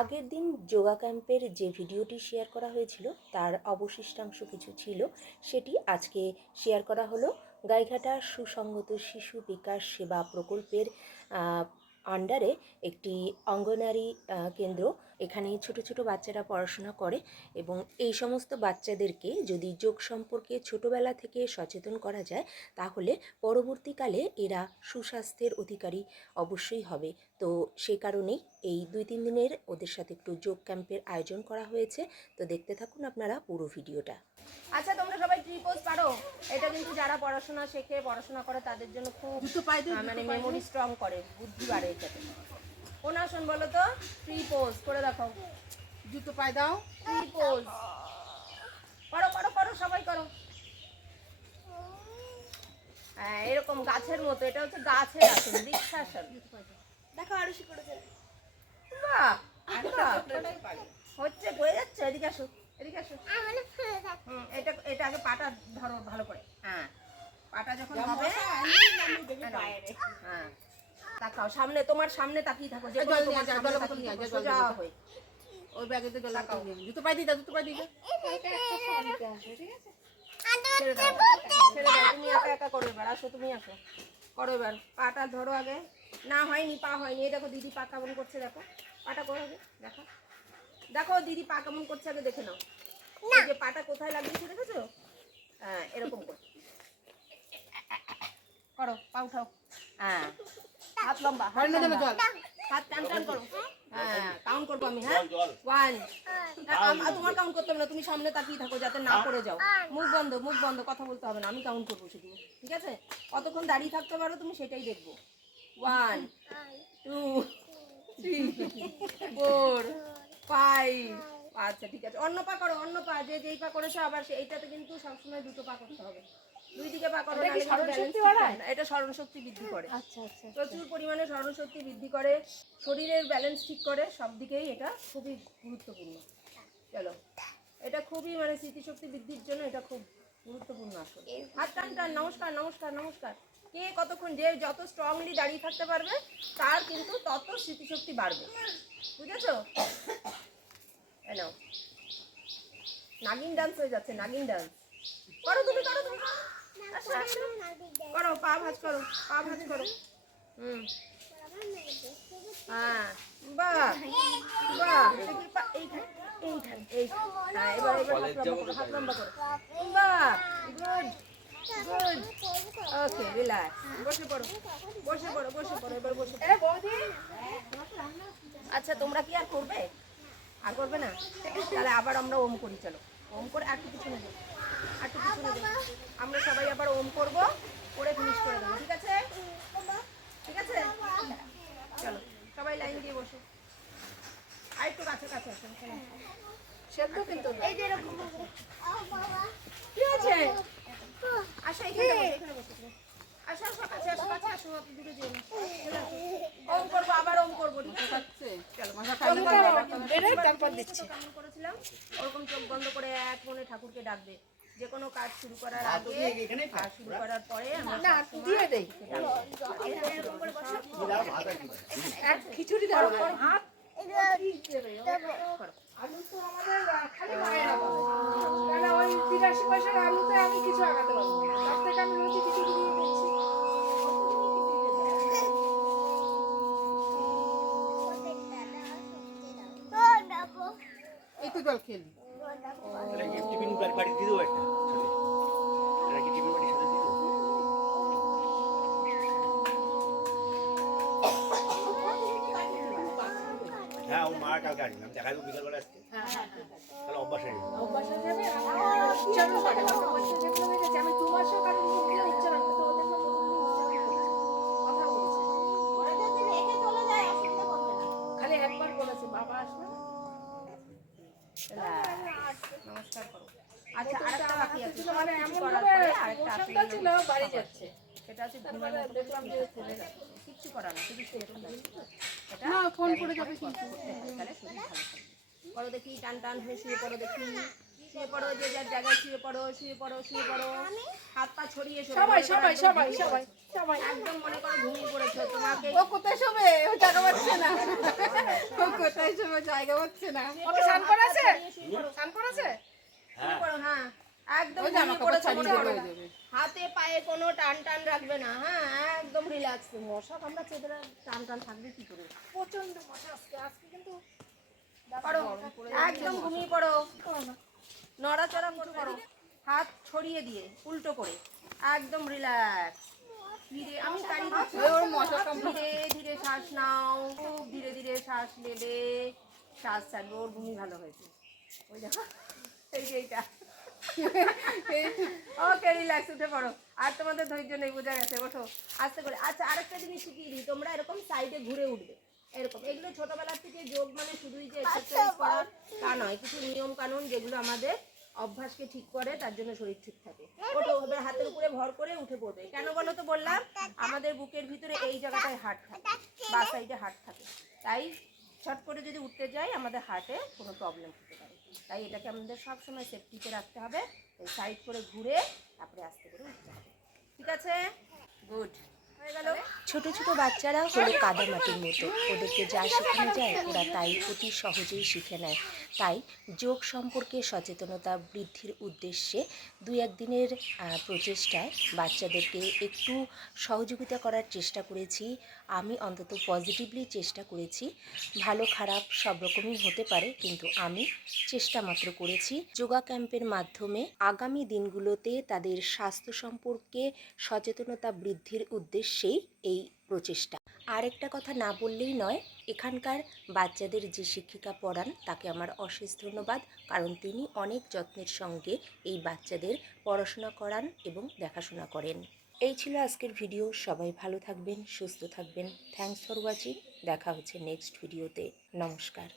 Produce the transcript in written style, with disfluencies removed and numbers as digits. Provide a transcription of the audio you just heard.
আগের দিন যোগা ক্যাম্পের যে ভিডিওটি শেয়ার করা হয়েছিল তার অবশিষ্টাংশ কিছু ছিল, সেটি আজকে শেয়ার করা হলো। গাইঘাটা সুসংগত শিশু বিকাশ সেবা প্রকল্পের আন্ডারে একটি অঙ্গনারী কেন্দ্র। এখানে ছোট ছোট বাচ্চারা পড়াশোনা করে এবং এই সমস্ত বাচ্চাদেরকে যদি যোগ সম্পর্কে ছোটবেলা থেকে সচেতন করা যায় তাহলে পরবর্তীকালে এরা সুস্বাস্থ্যের অধিকারী অবশ্যই হবে। তো সে কারণেই এই 2-3 দিনের ওদের সাথে একটু যোগ ক্যাম্পের আয়োজন করা হয়েছে। তো দেখতে থাকুন আপনারা পুরো ভিডিওটা। আচ্ছা, তোমরা সবাই ট্রিপোজ পারো? এটা কিন্তু যারা পড়াশোনা শেখে, পড়াশোনা করে তাদের জন্য খুব মানে মেমোরি স্ট্রং করে, বুদ্ধি বাড়ে এটাতে। কোন আসন বলো তো? ট্রিপোজ করে দেখাও। জুতো পায়ে দাও। ট্রিপোজ করো করো করো, সবাই করো। হ্যাঁ, এরকম গাছের মতো। এটা হচ্ছে গাছের আসন, বৃক্ষাসন। দেখো আরুষি করেছে। বাহ, হচ্ছে হয়ে যাচ্ছে। এদিকে আসো, এদিকে আসো। এটা এটা আগে পাটা ধরো ভালো করে। হ্যাঁ, পাটা যখন হবে, হ্যাঁ তাকাও সামনে, তোমার সামনে তাকিয়ে থাকো। যে সোজা হয়ে ওই ব্যাগেতে জল রাখাও। জুতো পায়ে দিই দাও, জুতো পায়ে দিই দাও। ছেড়ে দাও, ছেড়ে দাও। তুমি একা একা করো এবার। আসো, তুমি আসো, করো এবার। পাটা ধরো আগে। না হয়নি, পা হয়নি। এই দেখো দিদি পা কেমন করছে, দেখো পাটা করো আগে। দেখো দেখো দিদি পা কেমন করছে, আগে দেখে নাও। এই যে পাটা কোথায় লাগিয়েছে দেখেছো? হ্যাঁ, এরকম করো। করো, পা উঠাও। হ্যাঁ, হাত লম্বা, হাত লম্বা। হাত টান টান করো। হ্যাঁ, কাউন্ট করবো আমি। হ্যাঁ, 1। তোমার কাউন্ট করতে হবে না, তুমি সামনে তাকিয়ে থাকো যাতে না পড়ে যাও। মুখ বন্ধ, মুখ বন্ধ, কথা বলতে হবে না। আমি কাউন্ট করবো শুধু, ঠিক আছে? কতক্ষণ দাঁড়িয়ে থাকতে পারো তুমি সেটাই দেখবো। 1 2 3 4 5। আচ্ছা ঠিক আছে, অন্য পা করো, অন্য পা। যে যেই পা করেছো আবার এইটাতে কিন্তু সবসময় দুটো পা করতে হবে। দুই দিকে পা করো, এটা স্মরণ শক্তি বৃদ্ধি করে। আচ্ছা আচ্ছা, প্রচুর পরিমাণে স্মরণ শক্তি বৃদ্ধি করে, শরীরের ব্যালেন্স ঠিক করে, সব দিকেই এটা খুবই গুরুত্বপূর্ণ। চলো, এটা খুবই মানে স্মৃতিশক্তি বৃদ্ধির জন্য এটা খুব গুরুত্বপূর্ণ আসলে। হাত টান টান। নমস্কার নমস্কার নমস্কার। কে কতক্ষণ, যে যত স্ট্রংলি দাঁড়িয়ে থাকতে পারবে তার কিন্তু তত স্মৃতিশক্তি বাড়বে, বুঝেছো? হ্যালো, নাগিন ডান্স হয়ে যাচ্ছে, নাগিন ডান্স। করো তুমি, করো তুমি, করো। পা ভাঁজ করো, পা ভাঁজ করো। হ্যাঁ, বাহ বাহ। এইখানে এইখানে এই। হ্যাঁ, এবার এবার হাত লম্বা করো, হাত লম্বা করো। বাহ, গুড গুড। ওকে, রিল্যাক্স। বসে পড়ো, বসে পড়ো, বসে পড়ো। এবার বসে পড়ো। আচ্ছা, তোমরা কি আর করবে? আর করবে না? তাহলে আবার আমরা ওম করি। চলো, ওম করে একটু পিছনে যাও, একটু পিছনে যাও। আমরা সবাই আবার ওম করব, করে ফিনিশ করে দেবো, ঠিক আছে? ঠিক আছে, চলো সবাই লাইন দিয়ে বসো। আর একটু কাছে কাছে আসো। সেদ্ধ কিন্তু এই যে এরকম কি আছে? আসো, এখানে বসো, এখানে বসো। আসো আসো, কাছে আসো, কাছে আসো। আপনি দূরে যেও না। ওম করবো, আবার ওম করবো, ঠিক আছে? চলো, তারপর দিচ্ছি। কেমন করেছিলাম ওরকম চোখ বন্ধ করে এক মনে ঠাকুরকে ডাকবে। যে কোনো কাজ শুরু করার আগে আর শুরু করার পরে আমরা দিয়ে দেই। খিচুড়ি দাও। হাত আলু তো আমাদের খালি মায়ের কারণ ওই 83 পয়সার আলুতে আমি কিছু আগাতে পারবো না। তার থেকে আমি রুটি খিচুড়ি দিয়ে দিচ্ছি। এই তো জল খেলি। এটা কি টিফিন বাড়ি দিয়ে দেবো একটা? এটা কি টিফিন বাড়ির সাথে দিয়ে দেবো? হ্যাঁ, ও মা কালকে আসবে, আমি দেখা দেবো বিকালবেলা আসছে। তাহলে অভ্যাস হয়ে যাবে। অভ্যাস হয়ে যাবে। ইচ্ছা করে যেগুলো হয়ে গেছে আমি 2 মাসেও কারণ মুখ দিয়ে ইচ্ছা রাখতে তো ওদের মতো কথা বলছে। খালি একবার বলেছে বাবা আসবে। নমস্কার করো। আচ্ছা, আরেকটা বাকি আছে। মানে এমন করার ভাবে পরে আরেকটা আসলে ছিল বাড়ি যাচ্ছে। সেটা হচ্ছে ঘুমের মধ্যে দেখলাম যে ফেলে যাচ্ছে। কিচ্ছু করার না, শুধু শুয়ে থাকতে। এটা না ফোন করে যাবে তাহলে শরীর ভালো থাকবে। করো দেখি, টান টান হয়ে শুয়ে পড়ো দেখি। শুয়ে পড়ো, যে যার জায়গায় শুয়ে পড়ো, শুয়ে পড়ো, শুয়ে পড়ো। হাত পা ছড়িয়ে শোবে। সবাই মনে করো সবাই একদম সবাই ঘুমিয়ে সবাই পড়েছো। সবাই একদম মনে করো ঘুমিয়ে পড়েছো, তোমাকে ও কোথায় শোবে? ও জায়গা পাচ্ছে না। ও কোথায় শোবে? জায়গা পাচ্ছে না। ওকে স্নান করাছে? স্নান করাছে? শুয়ে পড়ো, হ্যাঁ একদম ও জামা ঘুমিয়ে কাপড় পড়েছো ছাড়িয়ে মনে দেবে, করো। হয়ে যাবে। হাতে পায়ে কোনো টান টান রাখবে না, হ্যাঁ একদম রিল্যাক্স। মশা কামড়া চেদরা টান টান থাকবে কি করে? প্রচন্ড মশা আজকে আজকে কিন্তু পড়ো, একদম ঘুমিয়ে পড়ো, নড়াচড়া করো, হাত ছড়িয়ে দিয়ে উল্টো করে একদম রিল্যাক্স। ধীরে আমি তাড়ি দিচ্ছি, ওর মশা কামড়া। ধীরে ধীরে শ্বাস নাও, খুব ধীরে ধীরে শ্বাস নেবে, শ্বাস ছাড়বে। ওর ঘুমি ভালো হয়েছে, ওই দেখো এই যে এইটা। ওকে রিল্যাক্স, উঠে পড়ো। আর তোমাদের ধৈর্য নেই, বোঝা গেছে, ওঠো আস্তে করে। আচ্ছা আরেকটা জিনিস শিখিয়ে দিই, তোমরা এরকম সাইডে ঘুরে উঠবে এরকম। এগুলো ছোটবেলার থেকে যোগ মানে শুধুই যে এক্সারসাইজ করা তা নয়, কিছু নিয়ম কানুন যেগুলো আমাদের অভ্যাসকে ঠিক করে, তার জন্য শরীর ঠিক থাকে। ওঠো, এবার হাতের উপরে ভর করে উঠে পড়বে। কেন বলো তো বললাম, আমাদের বুকের ভিতরে এই জায়গাটায় হার্ট থাকে, বা সাইডে হার্ট থাকে, তাই ছট করে যদি উঠতে যাই আমাদের হার্টে কোনো প্রবলেম হতে পারে। তাই এটাকে আমাদের সবসময় সেফটিতে রাখতে হবে। তাই সাইড করে ঘুরে তারপরে আস্তে করে উঠতে হবে। ঠিক আছে, গুড, হয়ে গেল। ছোট ছোট বাচ্চারা হলো কাদামাটির মতো, ওদেরকে যা শেখানো যায় ওরা তাই অতি সহজেই শিখে নেয়। তাই যোগ সম্পর্কে সচেতনতা বৃদ্ধির উদ্দেশ্যে 2-1 দিনের প্রচেষ্টায় বাচ্চাদেরকে একটু সহযোগিতা করার চেষ্টা করেছি। আমি অন্তত পজিটিভলি চেষ্টা করেছি। ভালো খারাপ সব রকমই হতে পারে, কিন্তু আমি চেষ্টা মাত্র করেছি। যোগা ক্যাম্পের মাধ্যমে আগামী দিনগুলোতে তাদের স্বাস্থ্য সম্পর্কে সচেতনতা বৃদ্ধির উদ্দেশ্যেই এই প্রচেষ্টা। আর একটা কথা না বললেই নয়, এখানকার বাচ্চাদের যে শিক্ষিকা পড়ান তাকে আমার অশেষ ধন্যবাদ, কারণ তিনি অনেক যত্নের সঙ্গে এই বাচ্চাদের পড়াশোনা করান এবং দেখাশোনা করেন। এই ছিল আজকের ভিডিও। সবাই ভালো থাকবেন, সুস্থ থাকবেন। Thanks for watching. দেখা হচ্ছে নেক্সট ভিডিওতে। নমস্কার।